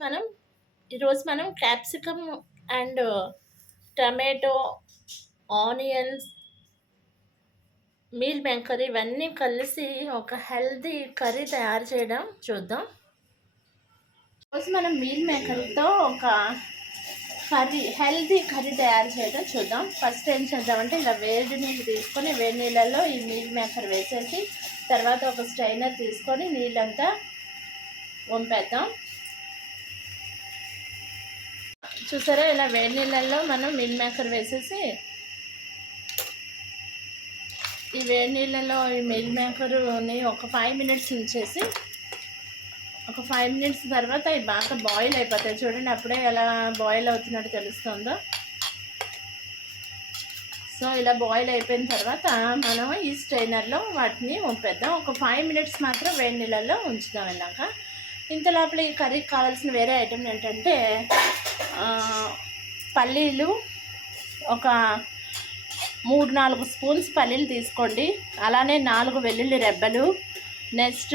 మనం ఈరోజు మనం capsicum and tomato onions meal maker ఇవన్నీ కలిసి ఒక హెల్దీ కర్రీ తయారు చేయడం చూద్దాం. ఈరోజు మనం మీల్ మేకర్తో ఒక కర్రీ హెల్దీ కర్రీ తయారు చేయడం చూద్దాం. ఫస్ట్ ఏం చేద్దామంటే ఇలా వేడి నీళ్ళు తీసుకొని వేడి నీళ్ళల్లో ఈ మీల్ మేకర్ వేసేసి తర్వాత ఒక స్ట్రైనర్ తీసుకొని నీళ్ళంతా వంపేద్దాం. చూసారా? ఇలా వేడి నీళ్ళల్లో మనం మిల్ మేకర్ వేసేసి ఈ వేడి నీళ్ళలో ఈ మిల్ మేకర్ని ఒక ఫైవ్ మినిట్స్ ఉంచేసి ఒక ఫైవ్ మినిట్స్ తర్వాత ఇవి బాగా బాయిల్ అయిపోతాయి. చూడండి అప్పుడే ఎలా బాయిల్ అవుతున్నట్టు తెలుస్తుందో. సో ఇలా బాయిల్ అయిపోయిన తర్వాత మనం ఈ స్ట్రైనర్లో వాటిని ఉంపేద్దాం ఒక ఫైవ్ మినిట్స్ మాత్రం వేడి నీళ్ళల్లో ఉంచుదాం ఇలాగా ఇంత లోపల ఈ కర్రీకి కావాల్సిన వేరే ఐటెం ఏంటంటే పల్లీలు ఒక మూడు నాలుగు స్పూన్స్ పల్లీలు తీసుకోండి. అలానే నాలుగు వెల్లుల్లి రెబ్బలు. నెక్స్ట్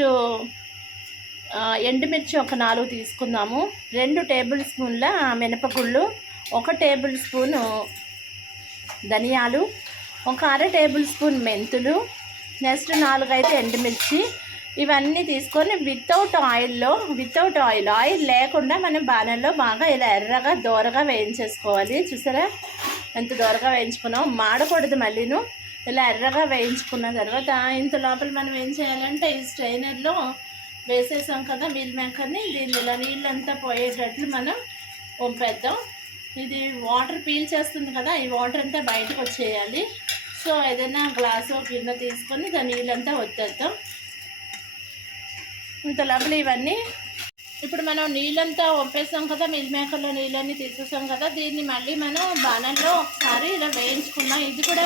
ఎండుమిర్చి ఒక నాలుగు తీసుకుందాము. రెండు టేబుల్ స్పూన్ల మినపగుళ్ళు ఒక టేబుల్ స్పూను ధనియాలు ఒక అర టేబుల్ స్పూన్ మెంతులు నెక్స్ట్ నాలుగు అయితే ఎండుమిర్చి ఇవన్నీ తీసుకొని వితౌట్ ఆయిల్లో వితౌట్ ఆయిల్ ఆయిల్ లేకుండా మనం బాణంలో బాగా ఇలా ఎర్రగా దోరగా వేయించేసుకోవాలి. చూసారా? ఎంత దోరగా వేయించుకున్నాం మాడకూడదు మళ్ళీను. ఇలా ఎర్రగా వేయించుకున్న తర్వాత ఇంత లోపల మనం ఏం చేయాలంటే ఈ స్ట్రైనర్లో వేసేసాం కదా మిల్ మేకర్ని దీన్ని ఇలా నీళ్ళంతా పోయేటట్లు మనం పంపేద్దాం ఇది వాటర్ పీల్ చేస్తుంది కదా ఈ వాటర్ అంతా బయటకు వచ్చేయాలి సో ఏదైనా గ్లాసు కింద తీసుకొని దాని నీళ్ళంతా వచ్చేద్దాం ఇంత లోపల ఇవన్నీ. ఇప్పుడు మనం నీళ్ళంతా వంపేస్తాం కదా మిల్ మేకర్లో నీళ్ళన్నీ తీసేసాం కదా దీన్ని మళ్ళీ మనం బాణంలో ఒకసారి ఇలా వేయించుకున్నాం ఇది కూడా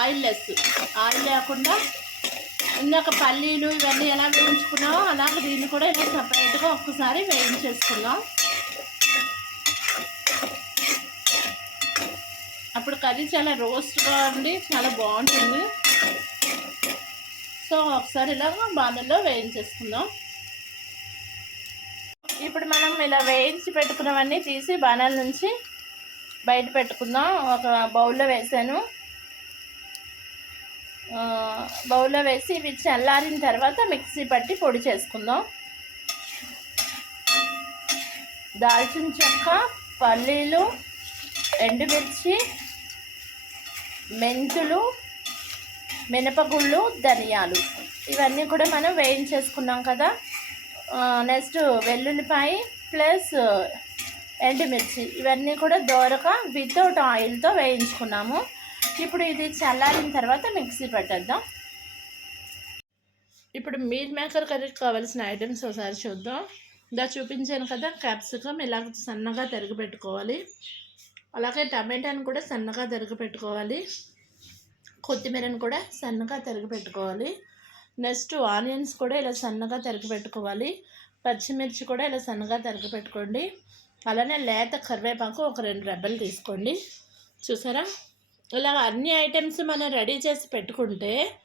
ఆయిల్ లెస్ ఆయిల్ లేకుండా ఇందాక పల్లీలు ఇవన్నీ ఎలా వేయించుకున్నామో అలాగే దీన్ని కూడా ఇలా సపరేట్గా ఒక్కసారి వేయించేసుకున్నాం అప్పుడు కర్రీ చాలా రోస్ట్గా ఉండి చాలా బాగుంటుంది. సో ఒకసారి ఇలా బాణంలో వేయించేసుకుందాం. ఇప్పుడు మనం ఇలా వేయించి పెట్టుకున్నవన్నీ తీసి బాణాల నుంచి బయట పెట్టుకుందాం. ఒక బౌల్లో వేసాను. బౌల్లో వేసి ఇవి చల్లారిన తర్వాత మిక్సీ పట్టి పొడి చేసుకుందాం. దాల్చిన చెక్క పల్లీలు ఎండుమిర్చి మెంతులు మినపగుళ్ళు ధనియాలు. ఇవన్నీ కూడా మనం వేయించేసుకున్నాం కదా. నెక్స్ట్ వెల్లుల్లిపాయ ప్లస్ ఎండుమిర్చి. ఇవన్నీ కూడా దోరక వితౌట్ ఆయిల్తో వేయించుకున్నాము. ఇప్పుడు ఇది చల్లారిన తర్వాత మిక్సీ పెట్టేద్దాం. ఇప్పుడు మీల్ మేకర్ కర్రీకి కావాల్సిన ఐటమ్స్ ఒకసారి చూద్దాం. దా చూపించాను కదా క్యాప్సికమ్ ఇలా సన్నగా తరిగి పెట్టుకోవాలి. అలాగే టమాటాను కూడా సన్నగా తరిగి పెట్టుకోవాలి. కొత్తిమీరను కూడా సన్నగా తరిగి పెట్టుకోవాలి. నెక్స్ట్ ఆనియన్స్ కూడా ఇలా సన్నగా తరిగి పెట్టుకోవాలి. పచ్చిమిర్చి కూడా ఇలా సన్నగా తరిగి పెట్టుకోండి. అలానే లేత కరివేపాకు ఒక రెండు రెబ్బలు తీసుకోండి. చూసారా? ఇలా అన్ని ఐటమ్స్ మనం రెడీ చేసి పెట్టుకుంటే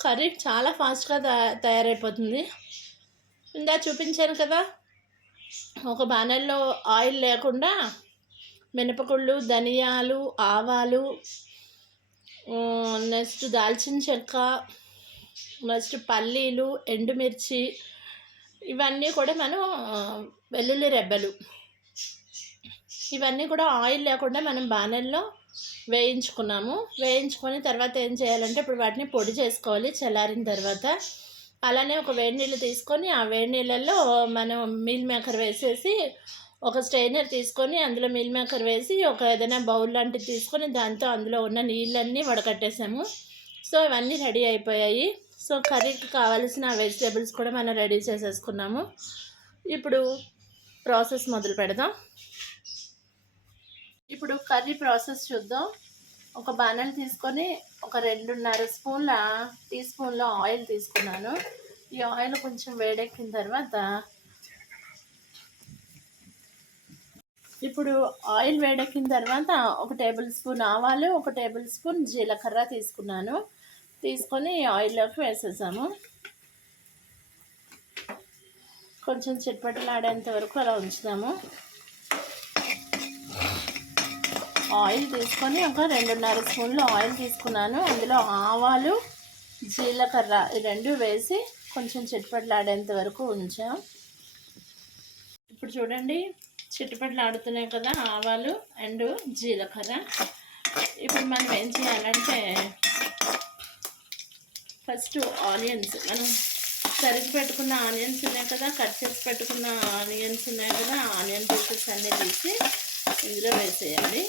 కర్రీ చాలా ఫాస్ట్గా తయారైపోతుంది. ఇందా చూపించాను కదా? ఒక బాణల్లో ఆయిల్ లేకుండా మినపగుళ్ళు ధనియాలు ఆవాలు నెక్స్ట్ దాల్చిన చెక్క నెక్స్ట్ పల్లీలు ఎండుమిర్చి ఇవన్నీ కూడా మనం వెల్లుల్లి రెబ్బలు. ఇవన్నీ కూడా ఆయిల్ లేకుండా మనం బాణల్లో వేయించుకున్నాము. వేయించుకొని తర్వాత ఏం చేయాలంటే ఇప్పుడు వాటిని పొడి చేసుకోవాలి చల్లారిన తర్వాత. అలానే ఒక వేడి నీళ్ళు తీసుకొని ఆ వేడి నీళ్ళల్లో మనం మీల్ మేకర్ వేసేసి ఒక స్ట్రైనర్ తీసుకొని అందులో మీల్ మేకర్ వేసి ఒక ఏదైనా బౌల్ లాంటిది తీసుకొని దాంతో అందులో ఉన్న నీళ్ళన్నీ వడకట్టేసాము. సో ఇవన్నీ రెడీ అయిపోయాయి. సో కర్రీకి కావాల్సిన వెజిటేబుల్స్ కూడా మనం రెడీ చేసేసుకున్నాము. ఇప్పుడు ప్రాసెస్ మొదలు పెడదాం. ఇప్పుడు కర్రీ ప్రాసెస్ చూద్దాం. ఒక బాణలు తీసుకొని ఒక రెండున్నర స్పూన్ల టీ స్పూన్ల ఆయిల్ తీసుకున్నాను. ఈ ఆయిల్ కొంచెం వేడెక్కిన తర్వాత ఇప్పుడు ఆయిల్ వేడెక్కిన తర్వాత ఒక టేబుల్ స్పూన్ ఆవాలు ఒక టేబుల్ స్పూన్ జీలకర్ర తీసుకున్నాను. తీసుకొని ఆయిల్లోకి వేసేసాము కొంచెం చిట్పటలాడేంత వరకు అలా ఉంచుదాము. ఆయిల్ తీసుకొని ఒక రెండున్నర స్పూన్లు ఆయిల్ తీసుకున్నాను. అందులో ఆవాలు జీలకర్ర ఈ రెండు వేసి కొంచెం చిట్పటలాడేంత వరకు ఉంచాం. ఇప్పుడు చూడండి చిట్టుపట్లు కదా ఆవాలు అండ్ జీలకర్ర. ఇప్పుడు మనం ఏం చేయాలంటే ఫస్ట్ ఆనియన్స్. మనం తరిగి పెట్టుకున్న ఆనియన్స్ ఉన్నాయి కదా కట్ చేసి పెట్టుకున్న ఆనియన్స్ ఉన్నాయి కదా ఆనియన్ పీసెస్ అన్నీ తీసి ఇందులో వేసేయాలి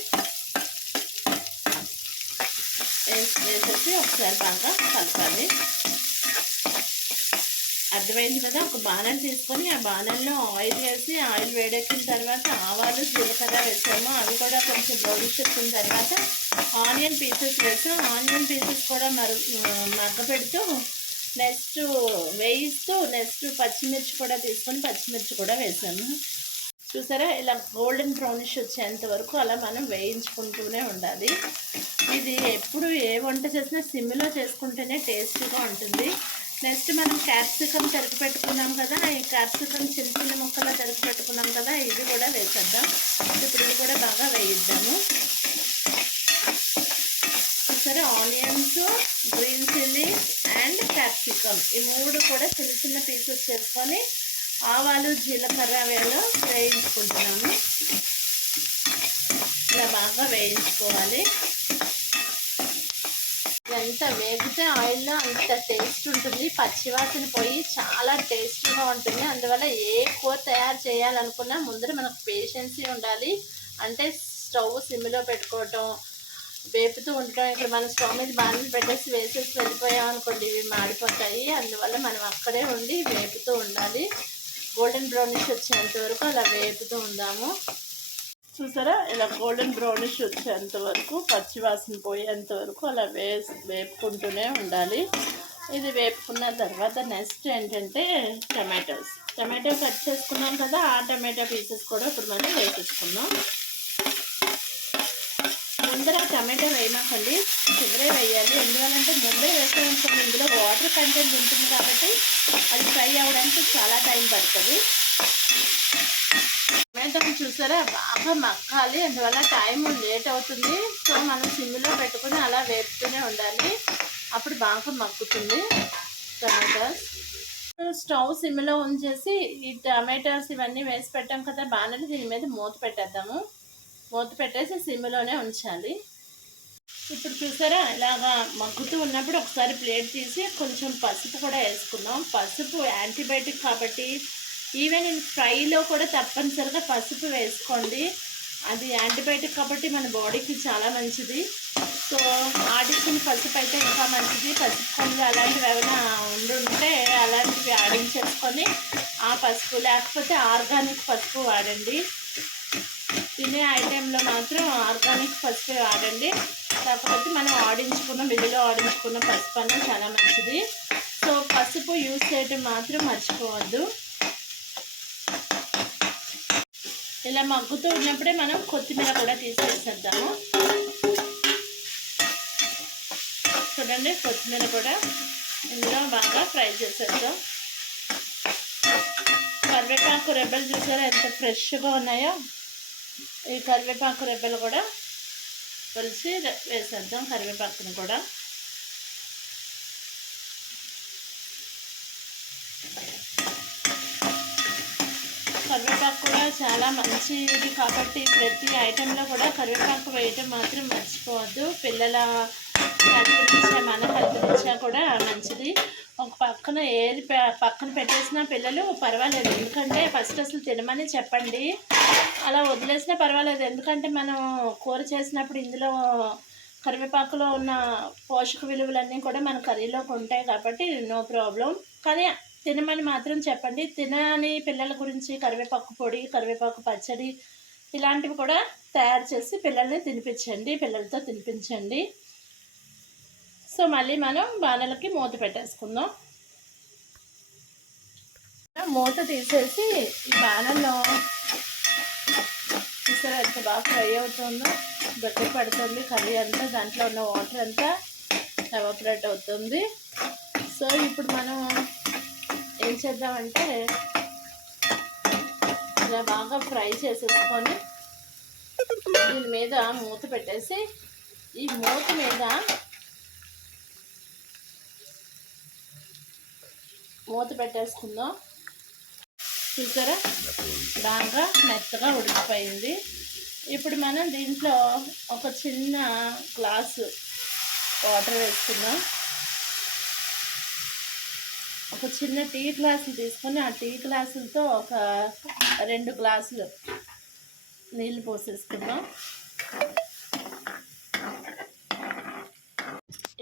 వేసేసి ఒకసారి బాగా కలపాలి. అర్థమైంది కదా? ఒక బాణం తీసుకొని ఆ బాణంలో ఆయిల్ వేసి ఆయిల్ వేడెక్కిన తర్వాత ఆవాలు జీలకర్ర వేసాము అవి కూడా కొంచెం బ్రౌనిష్ వచ్చిన తర్వాత ఆనియన్ పీసెస్ వేసాం ఆనియన్ పీసెస్ కూడా మరు మగ్గ పెడుతూ నెక్స్ట్ వేయిస్తూ నెక్స్ట్ పచ్చిమిర్చి కూడా తీసుకొని పచ్చిమిర్చి కూడా వేసాము. చూసారా ఇలా గోల్డెన్ బ్రౌనిష్ వచ్చేంత వరకు అలా మనం వేయించుకుంటూనే ఉండాలి. ఇది ఎప్పుడు ఏ వంట చేసినా సిమ్లో చేసుకుంటేనే టేస్టీగా ఉంటుంది. నెక్స్ట్ మనం క్యాప్సికమ్ తరిగి పెట్టుకున్నాం కదా ఈ క్యాప్సికమ్ చిన్న చిన్న ముక్కలు తరిగి పెట్టుకున్నాం కదా ఇది కూడా వేసేద్దాం. ఇప్పుడు ఇది కూడా బాగా వేయిద్దాము. సరే onions green chilli and capsicum. ఈ మూడు కూడా చిన్న చిన్న పీసెస్ చేసుకొని ఆవాలు జీలకర్ర వేలు వేయించుకుంటున్నాము. ఇలా బాగా వేయించుకోవాలి. ఎంత వేగితే ఆయిల్లో అంత టేస్ట్ ఉంటుంది. పచ్చివాసన పోయి చాలా టేస్టీగా ఉంటుంది. అందువల్ల ఏ కూర తయారు చేయాలనుకున్నా ముందర మనకు పేషెన్సీ ఉండాలి. అంటే స్టవ్ సిమ్లో పెట్టుకోవటం వేపుతూ ఉండటం. ఇక్కడ మనం స్టవ్ మీద బాగా పెట్టేసి వేసేసి వెళ్ళిపోయాం అనుకోండి ఇవి మాడిపోతాయి. అందువల్ల మనం అక్కడే ఉండి వేపుతూ ఉండాలి. గోల్డెన్ బ్రౌనిష్ వచ్చేంత వరకు అలా వేపుతూ ఉందాము. చూసారా? ఇలా గోల్డెన్ బ్రౌనిష్ వచ్చేంత వరకు పచ్చివాసన పోయేంత వరకు అలా వేసి వేపుకుంటూనే ఉండాలి. ఇది వేపుకున్న తర్వాత నెక్స్ట్ ఏంటంటే టమాటోస్ టమాటో కట్ చేసుకున్నాం కదా ఆ టమాటో పీసెస్ కూడా ఇప్పుడు మనం వేసేసుకున్నాం ముందర టమాటో వేయమాకండి. చివరే వేయాలి. ఎందువల్లంటే ముందే వేసామనుకోండి ఇందులో వాటర్ కంటెంట్ ఉంటుంది కాబట్టి అది ఫ్రై అవ్వడానికి చాలా టైం పడుతుంది. టమాటోని చూసారా? బాగా మక్కాలి అందువల్ల టైం లేట్ అవుతుంది. సో మనం సిమ్లో పెట్టుకుని అలా వేపుతూనే ఉండాలి. అప్పుడు బాగా మగ్గుతుంది టమాటాస్. స్టవ్ సిమ్లో ఉంచేసి ఈ టమాటాస్ ఇవన్నీ వేసి పెట్టాం కదా బాగానే దీని మీద మూత పెట్టేద్దాము. మూత పెట్టేసి సిమ్లోనే ఉంచాలి. ఇప్పుడు చూసారా ఇలాగా మగ్గుతూ ఉన్నప్పుడు ఒకసారి ప్లేట్ తీసి కొంచెం పసుపు కూడా వేసుకున్నాం పసుపు యాంటీబయాటిక్ కాబట్టి ఈవెన్ ఫ్రైలో కూడా తప్పనిసరిగా పసుపు వేసుకోండి. అది యాంటీబయాటిక్ కాబట్టి మన బాడీకి చాలా మంచిది. సో ఆడించిన పసుపు అయితే ఇంకా మంచిది. పసుపు కొమ్ములు అలాంటివి ఏమైనా ఉండుంటే అలాంటివి ఆడించేసుకొని ఆ పసుపు లేకపోతే ఆర్గానిక్ పసుపు వాడండి. తినే ఐటెంలో మాత్రం ఆర్గానిక్ పసుపు వాడండి. కాకపోతే మనం ఆడించుకున్న మిల్లులో ఆడించుకున్న పసుపు అన్న చాలా మంచిది. సో పసుపు యూజ్ చేయడం మాత్రం మర్చిపోవద్దు. ఇలా మగ్గుతూ ఉన్నప్పుడే మనం కొత్తిమీర కూడా తీసేసేద్దాము. చూడండి కొత్తిమీర కూడా ఇందులో బాగా ఫ్రై చేసేద్దాం. కరివేపాకు రెబ్బలు చూసారా ఎంత ఫ్రెష్గా ఉన్నాయో? ఈ కరివేపాకు రెబ్బలు కూడా కలిసి వేసేద్దాం కరివేపాకుని కూడా. కరివేపాకు కూడా చాలా మంచిది కాబట్టి ప్రతి ఐటెంలో కూడా కరివేపాకు వేయటం మాత్రం మర్చిపోవద్దు. పిల్లల హెల్త్ రీత్యా మన హెల్త్ రీత్యా కూడా మంచిది. ఒక పక్కన ఏది పక్కన పెట్టేసినా పిల్లలు పర్వాలేదు. ఎందుకంటే ఫస్ట్ అసలు తినమని చెప్పండి. అలా వదిలేసినా పర్వాలేదు. ఎందుకంటే మనం కూర చేసినప్పుడు ఇందులో కరివేపాకులో ఉన్న పోషక విలువలన్నీ కూడా మన కర్రీలోకి ఉంటాయి కాబట్టి నో ప్రాబ్లం. కానీ తినమని మాత్రం చెప్పండి. తినని పిల్లల గురించి కరివేపాకు పొడి కరివేపాకు పచ్చడి ఇలాంటివి కూడా తయారు చేసి పిల్లల్ని తినిపించండి. పిల్లలతో తినిపించండి. సో మళ్ళీ మనం బాణలకి మూత పెట్టేసుకుందాం. మూత తీసేసి ఈ బాణల్లో చూసారా ఎంత బాగా ఫ్రై అవుతుందో? గట్టి పడుతుంది కర్రీ అంతా దాంట్లో ఉన్న వాటర్ అంతా ఎవాపరేట్ అవుతుంది. సో ఇప్పుడు మనం ఏం చేద్దామంటే ఇలా బాగా ఫ్రై చేసేసుకొని దీని మీద మూత పెట్టేసి ఈ మూత మీద మూత పెట్టేసుకుందాం. చూసారా? బాగా మెత్తగా ఉడికిపోయింది. ఇప్పుడు మనం దీంట్లో ఒక చిన్న గ్లాసు వాటర్ వేసుకుందాం. ఒక చిన్న టీ గ్లాసులు తీసుకొని ఆ టీ గ్లాసులతో ఒక రెండు గ్లాసులు నీళ్ళు పోసేసుకుందాం.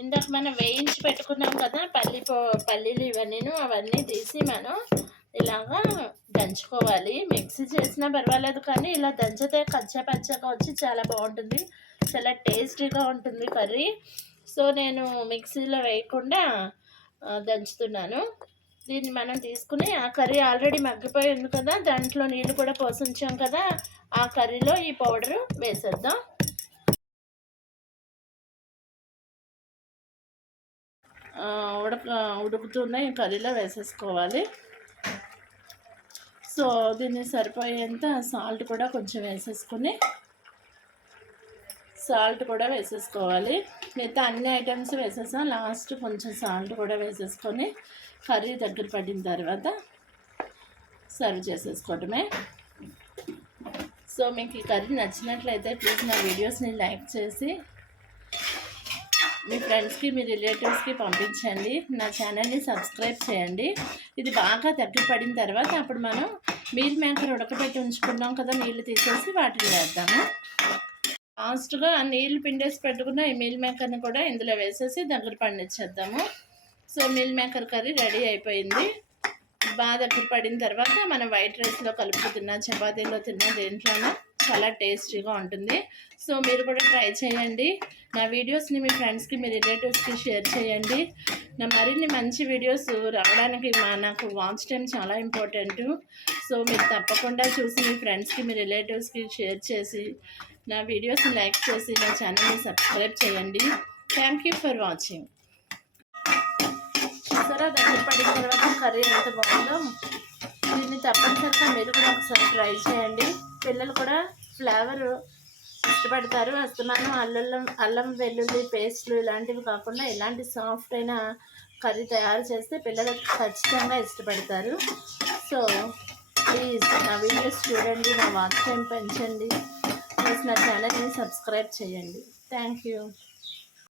ఇందాక మనం వేయించి పెట్టుకున్నాం కదా పల్లి పల్లీలు ఇవన్నీను అవన్నీ తీసి మనం ఇలాగా దంచుకోవాలి. మిక్సీ చేసినా పర్వాలేదు కానీ ఇలా దంచితే కచ్చా పచ్చగా వచ్చి చాలా బాగుంటుంది. చాలా టేస్టీగా ఉంటుంది కర్రీ. సో నేను మిక్సీలో వేయకుండా దంచుతున్నాను. దీన్ని మనం తీసుకుని ఆ కర్రీ ఆల్రెడీ మగ్గిపోయి ఉంది కదా దాంట్లో నీళ్ళు కూడా పోసించాం కదా ఆ కర్రీలో ఈ పౌడరు వేసేద్దాం. ఉడక ఉడుకుతున్నాయి కర్రీలో వేసేసుకోవాలి. సో దీన్ని సరిపోయేంత సాల్ట్ కూడా కొంచెం వేసేసుకుని సాల్ట్ కూడా వేసేసుకోవాలి. మిగతా అన్ని ఐటమ్స్ వేసేసాం. లాస్ట్ కొంచెం సాల్ట్ కూడా వేసేసుకొని కర్రీ దగ్గర పడిన తర్వాత సర్వ్ చేసేసుకోవటమే సో మీకు ఈ కర్రీ నచ్చినట్లయితే ప్లీజ్ నా వీడియోస్ని లైక్ చేసి మీ ఫ్రెండ్స్కి మీ రిలేటివ్స్కి పంపించండి. నా ఛానల్ని సబ్స్క్రైబ్ చేయండి. ఇది బాగా దగ్గర పడిన తర్వాత అప్పుడు మనం మీల్ మేకర్ ఉడకబెట్టి ఉంచుకున్నాం కదా నీళ్ళు తీసేసి వాటిని వేద్దాము. లాస్ట్గా నీళ్ళు పిండేసి పెట్టుకున్న ఈ మీల్ మేకర్ని కూడా ఇందులో వేసేసి దగ్గర పండించేద్దాము. So meal maker curry ready అయిపోయింది. బాగా దగ్గర పడిన తర్వాత మనం వైట్ రైస్లో కలుపుకు తిన్నా చపాతీలో తిన్నా దేంట్లోనూ. చాలా టేస్టీగా ఉంటుంది. సో మీరు కూడా ట్రై చేయండి. నా వీడియోస్ని మీ ఫ్రెండ్స్కి మీ రిలేటివ్స్కి షేర్ చేయండి. నా మరిన్ని మంచి వీడియోస్ రావడానికి మా నాకు వాచ్ టైం చాలా ఇంపార్టెంట్. సో మీరు తప్పకుండా చూసి మీ ఫ్రెండ్స్కి మీ రిలేటివ్స్కి షేర్ చేసి నా వీడియోస్ని లైక్ చేసి నా ఛానల్ని సబ్స్క్రైబ్ చేయండి. Thank you for watching. చూసారా? దగ్గర పడిన తర్వాత కర్రీ ఎంత బాగుందో? దీన్ని తప్పనిసరిగా మీరు కూడా ఒకసారి ట్రై చేయండి. పిల్లలు కూడా ఫ్లేవర్ ఇష్టపడతారు. అస్తమానం అల్లం అల్లం వెల్లుల్లి పేస్ట్లు ఇలాంటివి కాకుండా ఇలాంటి సాఫ్ట్ అయిన కర్రీ తయారు చేస్తే పిల్లలు ఖచ్చితంగా ఇష్టపడతారు. సో ప్లీజ్ నా వీడియోస్ చూడండి నా వాచ్ టైం పెంచండి. ప్లీజ్ నా ఛానల్ని సబ్స్క్రైబ్ చేయండి. Thank you